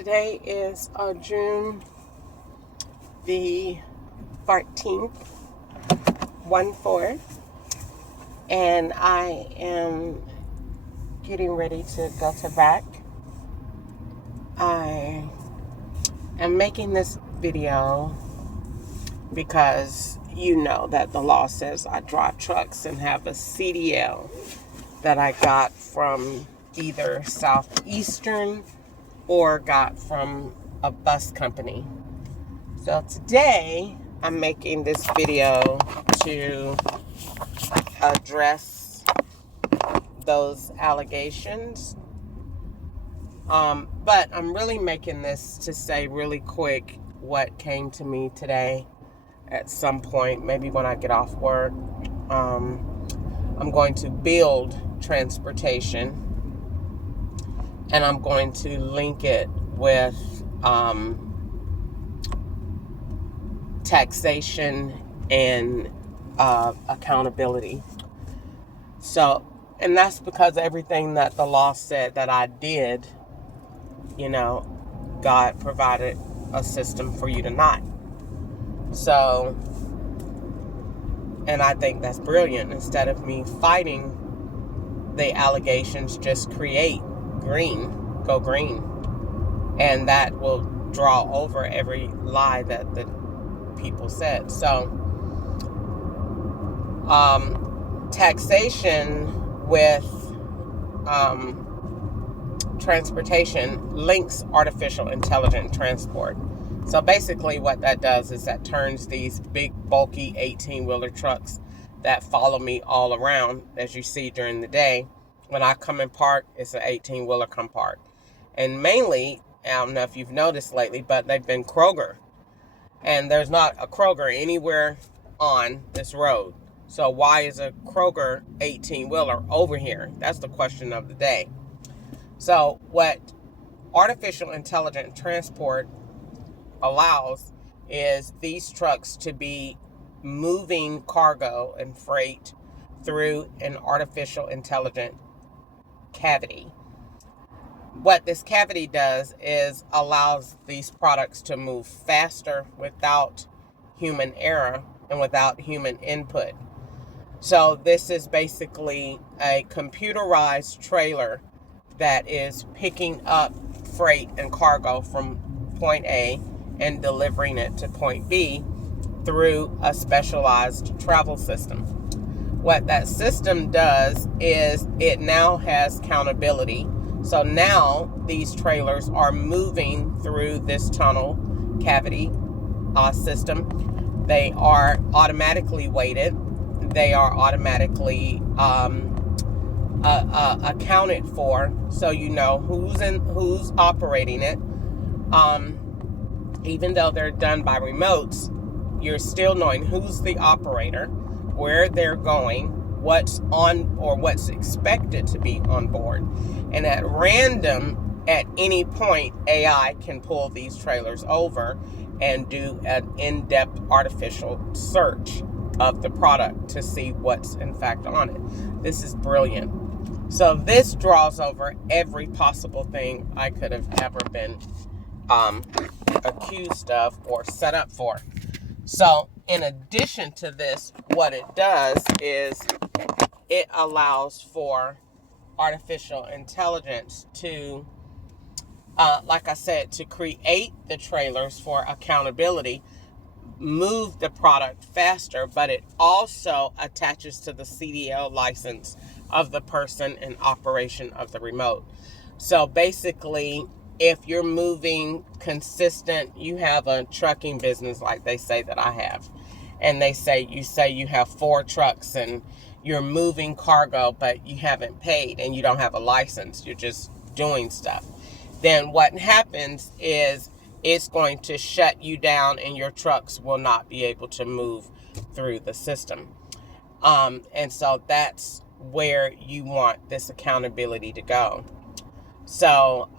Today is June the 14th, 1/4, and I am getting ready to go to VAC. I am making this video because you know that the law says I drive trucks and have a CDL that I got from either Southeastern or got from a bus company. So today I'm making this video to address those allegations. But I'm really making this to say really quick what came to me today at some point, maybe when I get off work. I'm going to build transportation, and I'm going to link it with taxation and accountability. So, and that's because everything that the law said that I did, God provided a system for you to not. So, and I think that's brilliant. Instead of me fighting the allegations, just create go green. And that will draw over every lie that the people said. So, taxation with transportation links artificial intelligent transport. So basically what that does is that turns these big, bulky 18-wheeler trucks that follow me all around, as you see during the day. When I come and park, it's an 18-wheeler come park. And mainly, I don't know if you've noticed lately, but they've been Kroger. And there's not a Kroger anywhere on this road. So why is a Kroger 18-wheeler over here? That's the question of the day. So what artificial intelligent transport allows is these trucks to be moving cargo and freight through an artificial intelligent cavity. What this cavity does is allows these products to move faster without human error and without human input. So this is basically a computerized trailer that is picking up freight and cargo from point A and delivering it to point B through a specialized travel system. What that system does is it now has accountability. So now these trailers are moving through this tunnel cavity system. They are automatically weighted. They are automatically accounted for, so you know who's operating it. Even though they're done by remotes, you're still knowing who's the operator, where they're going, what's on or what's expected to be on board. And at random, at any point, AI can pull these trailers over and do an in-depth artificial search of the product to see what's in fact on it. This is brilliant. So this draws over every possible thing I could have ever been accused of or set up for. So in addition to this, what it does is it allows for artificial intelligence to, like I said, to create the trailers for accountability, move the product faster, but it also attaches to the CDL license of the person in operation of the remote. So basically, if you're moving consistent, you have a trucking business like they say that I have, and you say you have 4 trucks and you're moving cargo, but you haven't paid and you don't have a license, you're just doing stuff, then what happens is it's going to shut you down and your trucks will not be able to move through the system. And so that's where you want this accountability to go. So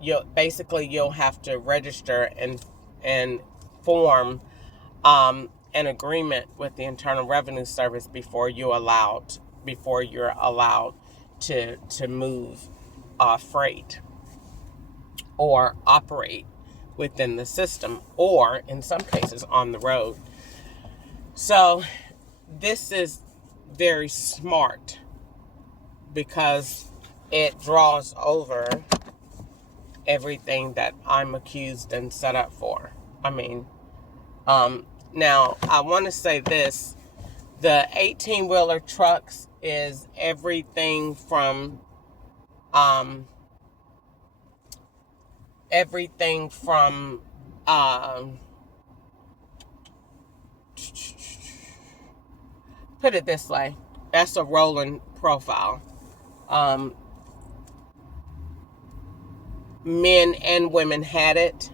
you'll have to register and form an agreement with the Internal Revenue Service before you're allowed to move freight or operate within the system, or in some cases on the road. So this is very smart because it draws over everything that I'm accused and set up for. I mean, now I want to say this: the 18-wheeler trucks is everything from put it this way, that's a rolling profile. Men and women had it,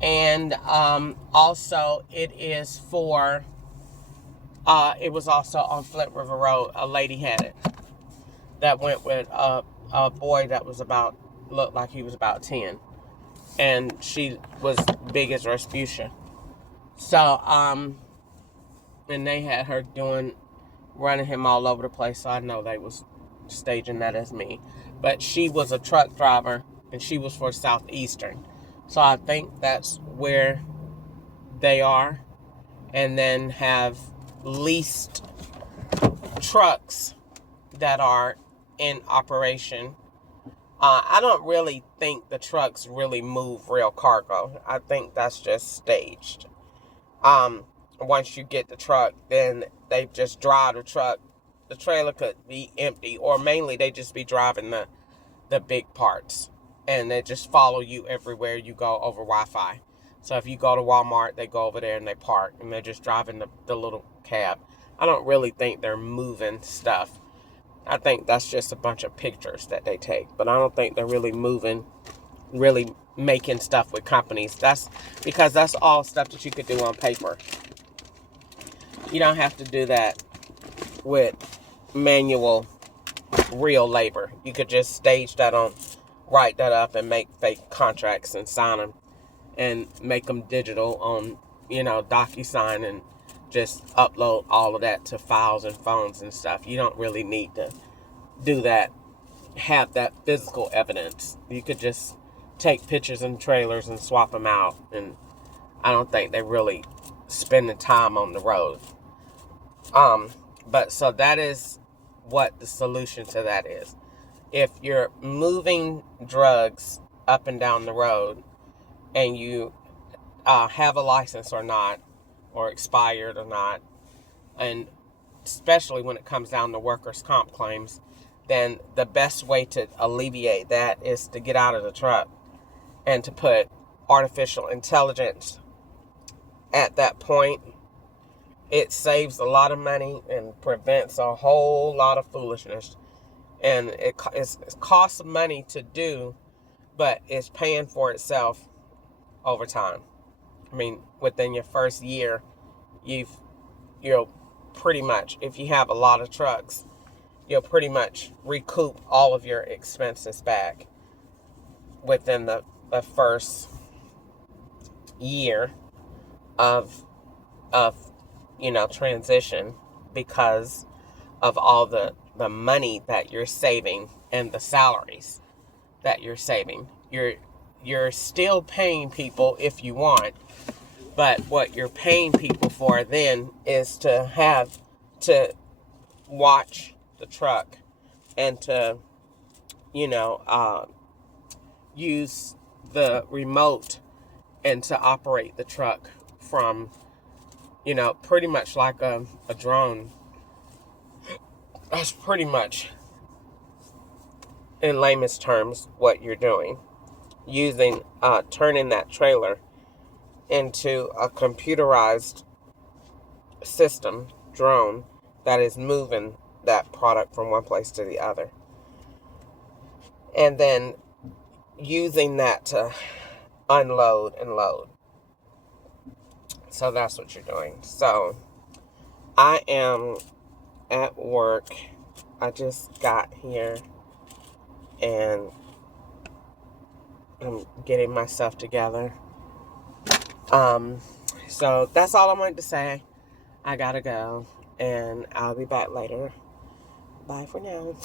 and also it is for it was also on Flint River Road. A lady had it that went with a boy that was looked like he was about 10, and she was big as Rasputia. So and they had her running him all over the place. So I know they was staging that as me, but she was a truck driver, and she was for Southeastern. So I think that's where they are, and then have leased trucks that are in operation. I don't really think the trucks really move real cargo. I think that's just staged. Once you get the truck, then they just drive the truck. The trailer could be empty, or mainly they just be driving the big parts, and they just follow you everywhere you go over Wi-Fi. So if you go to Walmart, they go over there and they park, and they're just driving the little cab. I don't really think they're moving stuff. I think that's just a bunch of pictures that they take, but I don't think they're really making stuff with companies. That's because that's all stuff that you could do on paper. You don't have to do that with manual, real labor. You could just stage that write that up and make fake contracts and sign them and make them digital on, DocuSign, and just upload all of that to files and phones and stuff. You don't really need to do that, have that physical evidence. You could just take pictures and trailers and swap them out, and I don't think they really spend the time on the road. But so that is what the solution to that is. If you're moving drugs up and down the road, and you have a license or not, or expired or not, and especially when it comes down to workers' comp claims, then the best way to alleviate that is to get out of the truck and to put artificial intelligence at that point. It saves a lot of money and prevents a whole lot of foolishness. And it costs money to do, but it's paying for itself over time. I mean, within your first year, you'll pretty much, if you have a lot of trucks, you'll pretty much recoup all of your expenses back within the first year of transition, because of all the money that you're saving and the salaries that you're saving. You're still paying people if you want, but what you're paying people for then is to have to watch the truck and to use the remote and to operate the truck from pretty much like a drone. That's pretty much, in layman's terms, what you're doing. Turning that trailer into a computerized system, drone, that is moving that product from one place to the other. And then using that to unload and load. So that's what you're doing. So I am at work. I just got here and I'm getting myself together. So that's all I wanted to say. I gotta go, and I'll be back later. Bye for now.